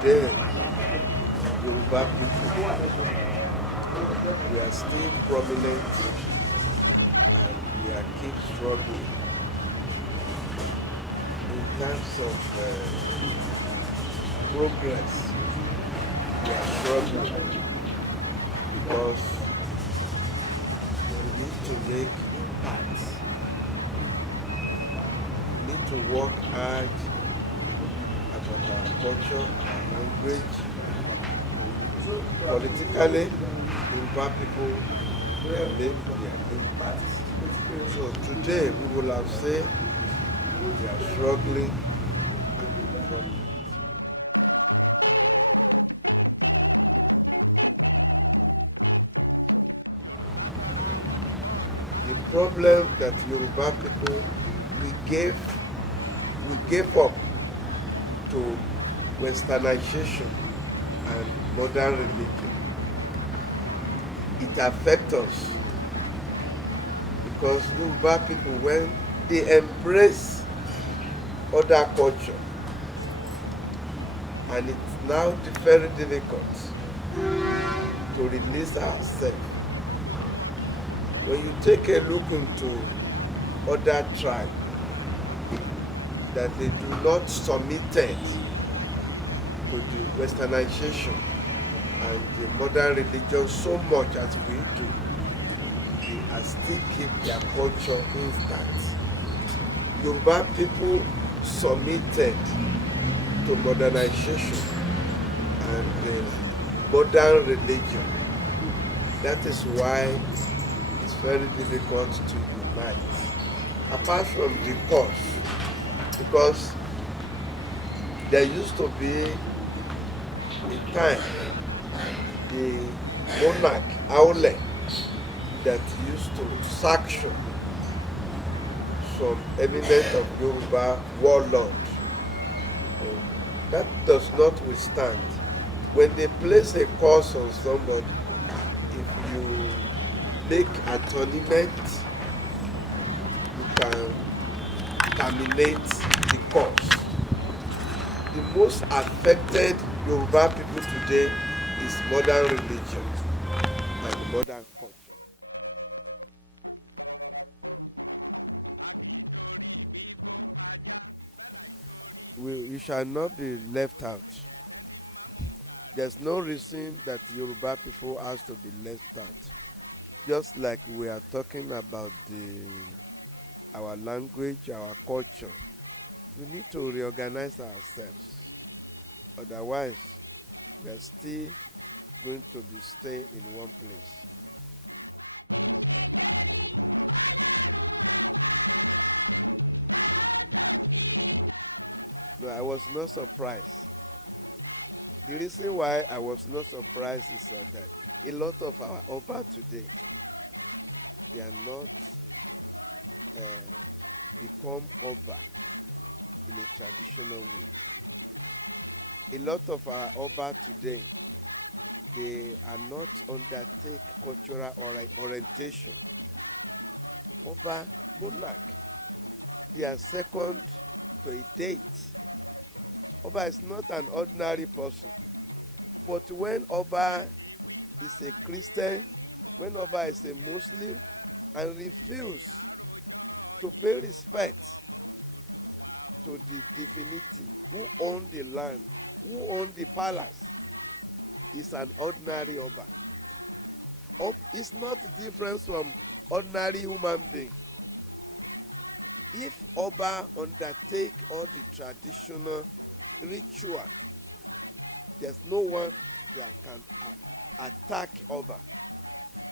today, Yoruba people, we are still prominent and we are keep struggling in terms of progress. We are struggling because we need to make impact. We need to work hard about our culture, our language. Politically, Yoruba people can make their impact. So today we will have said we are struggling and prominent. The problem that Yoruba people we gave up to westernization and modern religion. It affects us because Yoruba people, when they embrace other culture, and it's now very difficult to release ourselves. When you take a look into other tribes that they do not submitted to the westernization and the modern religion so much as we do, they are still keep their culture intact. Yoruba people submitted to modernization and the modern religion. That is why it's very difficult to unite. Apart from the cause, because there used to be a time the monarch Aule that used to sanction some eminent of Yoruba warlord. That does not withstand. When they place a curse on somebody, if you make atonement, you can terminate the curse. The most affected Yoruba people today is modern religion and modern culture. We shall not be left out. There's no reason that Yoruba people has to be left out. Just like we are talking about our language, our culture, we need to reorganize ourselves. Otherwise, we are still going to be staying in one place. No, I was not surprised. The reason why I was not surprised is that a lot of our Oba today, they are not become Oba in a traditional way. A lot of our Oba today, they are not undertake cultural orientation. Oba monarch, they are second to a date. Oba is not an ordinary person. But when Oba is a Christian, when Oba is a Muslim, and refuse to pay respect to the divinity who own the land, who own the palace, is an ordinary Oba. It's not different from ordinary human being. If Oba undertake all the traditional ritual, there's no one that can attack Oba.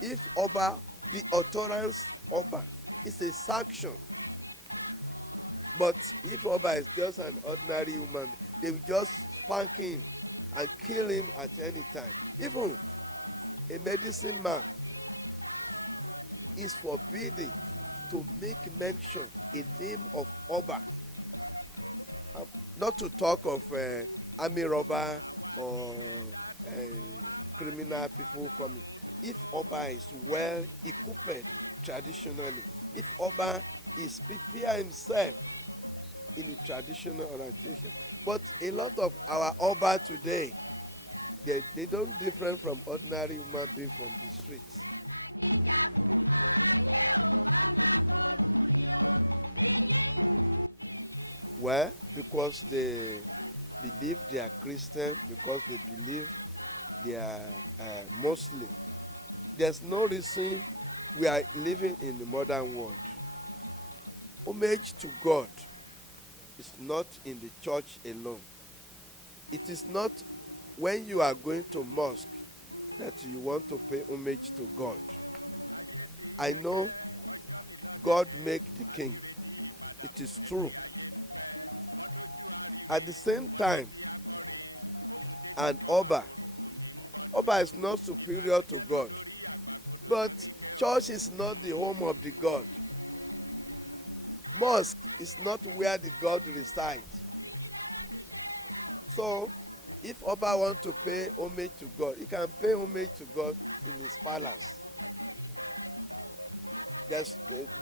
If Oba, the utterance Oba is a sanction, but if Oba is just an ordinary human, they will just spank him and kill him at any time. Even a medicine man is forbidden to make mention in name of Oba. Not to talk of army robber or uh, criminal people coming. If Oba is well equipped traditionally, if Oba is prepare himself in a traditional orientation, But a lot of our Oba today, they don't different from ordinary human being from the streets. Well, because they believe they are Christian, because they believe they are Muslim. There's no reason we are living in the modern world. Homage to God is not in the church alone. It is not when you are going to mosque that you want to pay homage to God. I know God make the king. It is true. At the same time, an Oba is not superior to God. But church is not the home of the God. Mosque is not where the God resides. So, if Oba wants to pay homage to God, he can pay homage to God in his palace.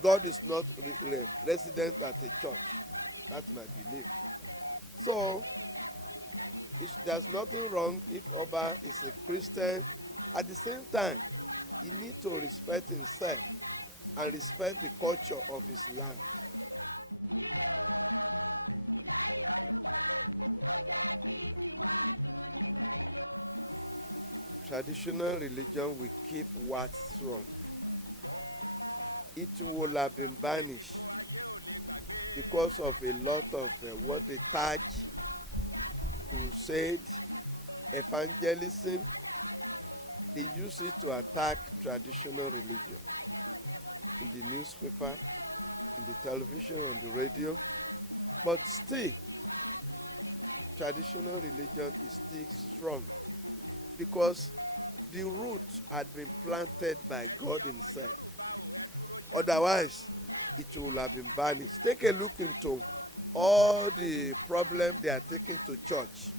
God is not resident at a church. That's my belief. So, there's nothing wrong if Oba is a Christian. At the same time, he needs to respect himself and respect the culture of his land. Traditional religion will keep what's strong. It will have been banished because of a lot of what they tag, crusade, evangelism. They use it to attack traditional religion in the newspaper, in the television, on the radio. But still, traditional religion is still strong because the root had been planted by God himself. Otherwise, it will have been banished. Take a look into all the problems they are taking to church.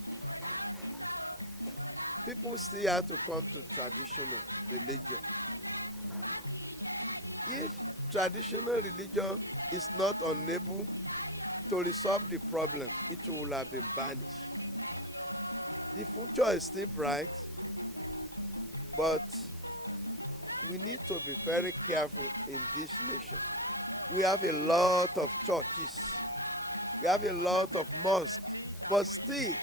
People still have to come to traditional religion. If traditional religion is not unable to resolve the problem, it will have been banished. The future is still bright, but we need to be very careful in this nation. We have a lot of churches, we have a lot of mosques, but still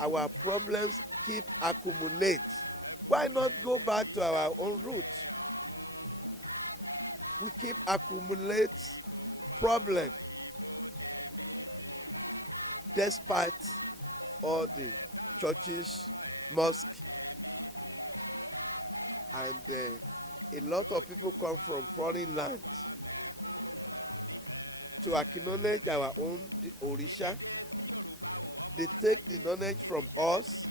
our problems keep accumulate. Why not go back to our own roots? We keep accumulate problem despite all the churches, mosques, and a lot of people come from foreign lands to acknowledge our own Orisha. They take the knowledge from us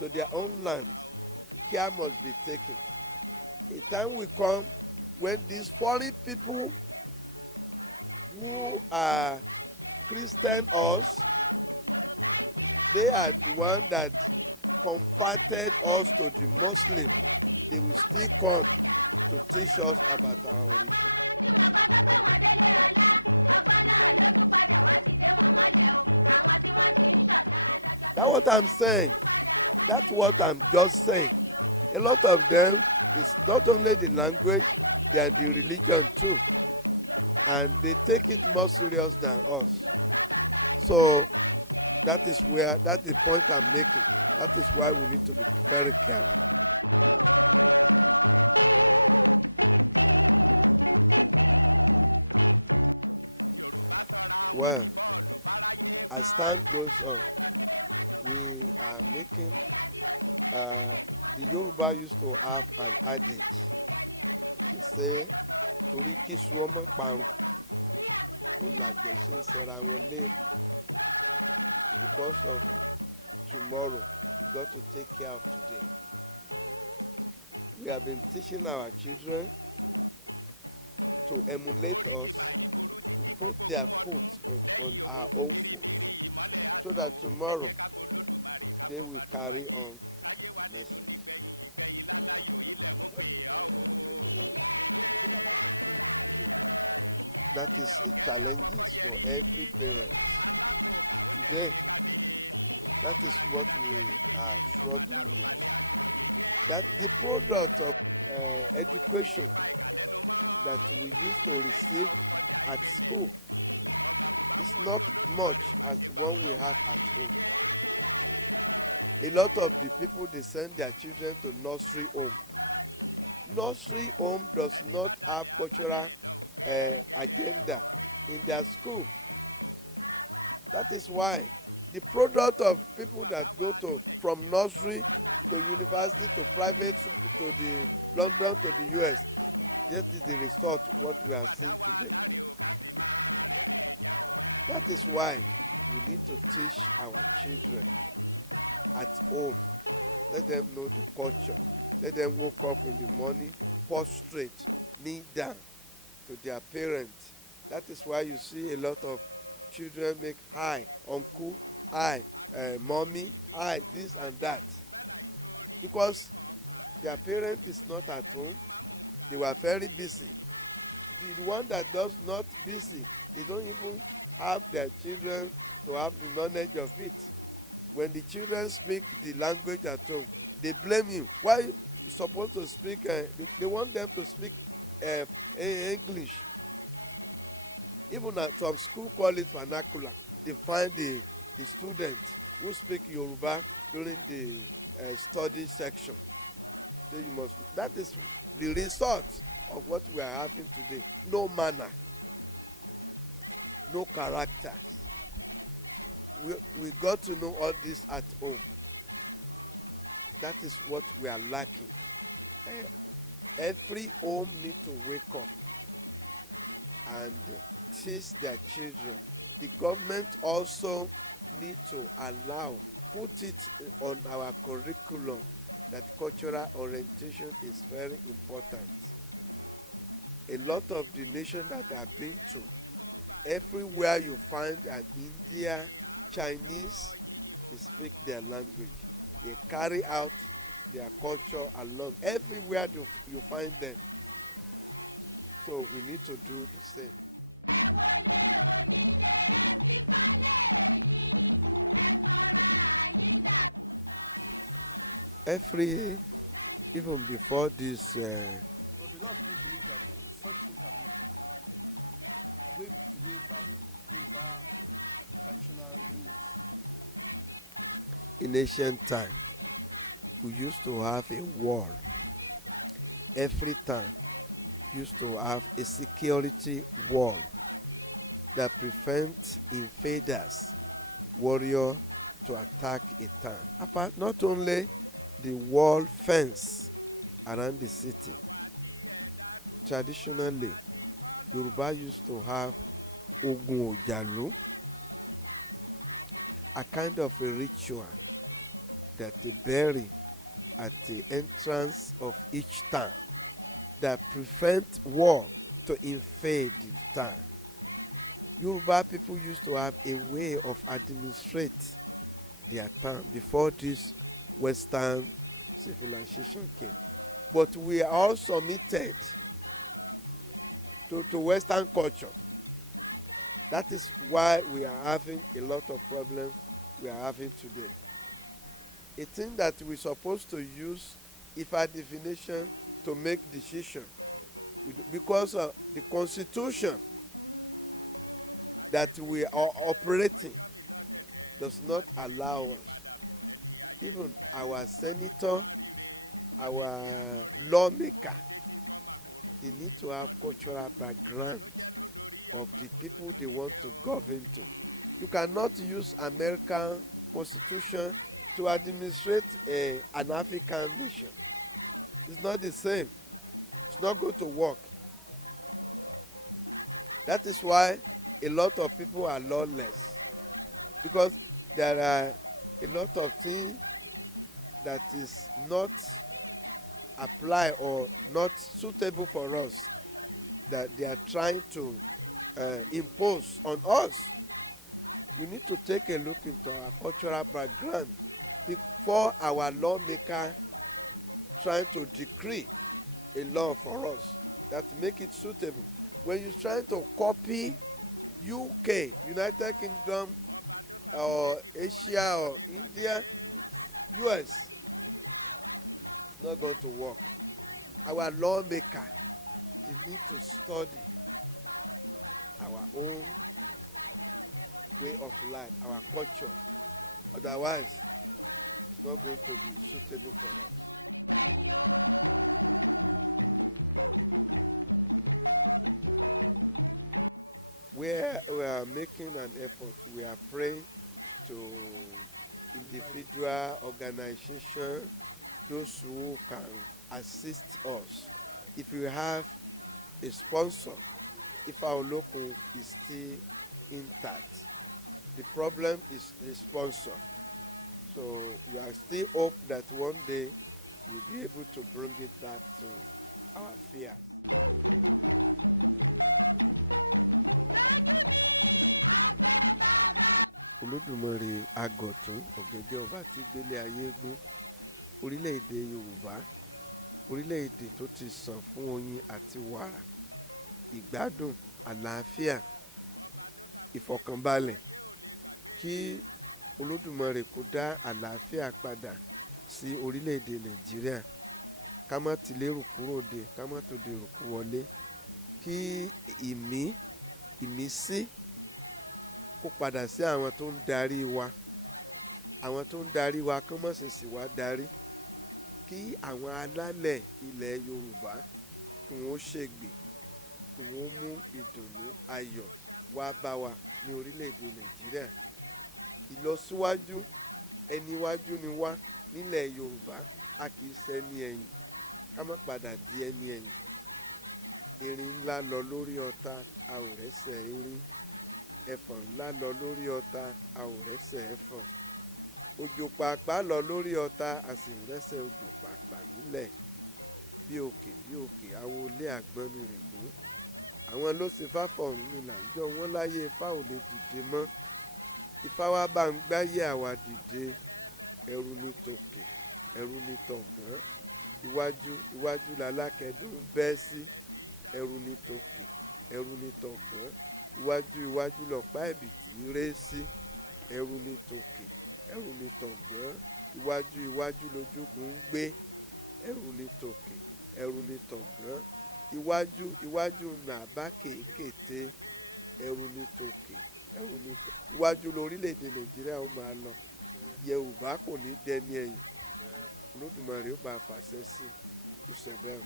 to their own land. Care must be taken. A time will come when these foreign people who are Christian us, they are the one that converted us to the Muslim. They will still come to teach us about our origin. That's what I'm saying. That's what I'm just saying. A lot of them is not only the language, they are the religion too. And they take it more serious than us. So that's the point I'm making. That is why we need to be very careful. Well, as time goes on, we are making uh, the Yoruba used to have an adage. They say, torí kí sùn ọmọ parun, òun làgbẹ̀ ṣe ń ṣẹra wọn léèmù. Because of tomorrow, we got to take care of today. We have been teaching our children to emulate us, to put their foot on our own foot, so that tomorrow they will carry on the message. That is a challenge for every parent. Today, That is what we are struggling with. That the product of education that we used to receive at school is not much as one we have at home. A lot of the people they send their children to nursery home. Nursery home does not have cultural agenda in their school. That is why the product of people that go to from nursery to university to private to the London to the US, that is the result what we are seeing today. That is why we need to teach our children at home. Let them know the culture. Let them wake up in the morning, prostrate, kneel down to their parents. That is why you see a lot of children make hi uncle, hi mommy, hi this and that, because their parent is not at home. They were very busy. The one that does not busy, they don't even have their children to have the knowledge of it. When the children speak the language at home, they blame you. Why you supposed to speak? They want them to speak uh, English. Even at some school call it vernacular. They find the students who speak Yoruba during the study section. So you must. That is the result of what we are having today. No manner, no character. We got to know all this at home. That is what we are lacking. Eh, every home need to wake up and teach their children. The government also need to allow, put it on our curriculum that cultural orientation is very important. A lot of the nation that I've been to, everywhere you find an India, Chinese, they speak their language. They carry out their culture along. Everywhere you find them. So we need to do the same. Every, even before this, But a lot of people believe that such things can be waved away by Yoruba traditional rules. in ancient time, we used to have a wall. Every time, used to have a security wall that prevents invaders, warrior, to attack a town. Apart, not only the wall fence around the city. Traditionally, Yoruba used to have Ogun Ojalu, a kind of a ritual that they bury at the entrance of each town that prevent war to invade the town. Yoruba people used to have a way of administrate their town before this Western civilization came. But we are all submitted to Western culture. That is why we are having a lot of problems we are having today. A thing that we're supposed to use Ifa divination to make decision, because the constitution that we are operating does not allow us. Even our senator, our lawmaker, they need to have cultural background of the people they want to govern to. You cannot use American constitution to administrate an African nation. It's not the same. It's not going to work. That is why a lot of people are lawless, because there are a lot of things that is not apply or not suitable for us that they are trying to impose on us. We need to take a look into our cultural background before our lawmaker trying to decree a law for us that make it suitable. When you're trying to copy UK, United Kingdom or Asia or India, US, it's not going to work. Our lawmaker, they need to study our own way of life, our culture. Otherwise, it's not going to be suitable for us. Where we are making an effort, we are praying to individual organization, those who can assist us. If we have a sponsor, if our local is still intact, the problem is the sponsor. So we are still hope that one day we'll be able to bring it back to our fears. Olódùmarè agọ̀tún ọ̀gẹ́gẹ́ ọba tí gbélé ayé gún, orílẹ̀-èdè Yorùbá, orílẹ̀-èdè tó ti sàn fún oyin àti wàrà, ìgbádùn, àlàáfíà, ìfọ̀kànbalẹ̀, kí Olódùmarè kó dá àlàáfíà padà sí orílẹ̀-èdè Nàìjíríà, ká má ti lérò kúrò dé, ká má tó dèrò kú wọlé, kí ìmísí kó padà sí àwọn tó ń darí wa, àwọn tó ń darí wa kán má ṣe sì wá darí, kí àwọn alálẹ̀ ilẹ̀ Yorùbá kí wọ́n ṣègbè, kí wọ́n mú ìdùnnú ayọ̀ wá bá wa ní orílẹ̀-èdè Nàìjíríà. Ìlọsíwájú, ẹni iwájú ni wá nílẹ̀ Yorùbá, a kì í ṣẹni ẹ̀yìn, ká má padà di ẹni ẹ̀yìn. Erin ńlá lọ lórí ọ̀tá, a ò rẹ́sẹ̀ erin. Ẹfọ̀n ńlá lọ lórí ọ̀tá, a ò rẹ́sẹ̀ ẹfọ̀n. Òjò pàápà lọ lórí ọ̀tá, a sì ń rẹ́sẹ̀ òjò pàápà nílẹ̀. Bí òkè awo ilé àgbọn mi rè gbó. Àwọn ló ṣe fáfọ̀ Ọ̀rúnmìlà ńjọ́ wọ́n láyé Ifá ò lè dìde mọ́. Ifá wá bá ń gbáyé àwa dìde. Ẹrù ní tòkè, ẹrù ní tọ̀gán. Iwájú lalákẹ́dùn bẹ́ sí. Ẹrù ní tòkè, ẹrù ní tọ̀gán. Iwájú lọ̀pá ẹ̀bìtì ré sí. Ẹrù ní tòkè, ẹrù ní tọ̀gán. Iwájú lójúgun ń gbé. Ẹrù ní tòkè, ẹrù ní tọ̀gán. Iwájú nàbá kéékèèté. Ẹrù ní tòkè, ẹrù ní tọ̀gán. Iwájú lórílẹ̀‐èdè Nàìjíríà ó máa lọ. Yorùbá kò ní dẹni ẹ̀yìn. Olódùmarè ó bá a fàṣẹ sí i. Ó ṣe bẹ́ẹ̀.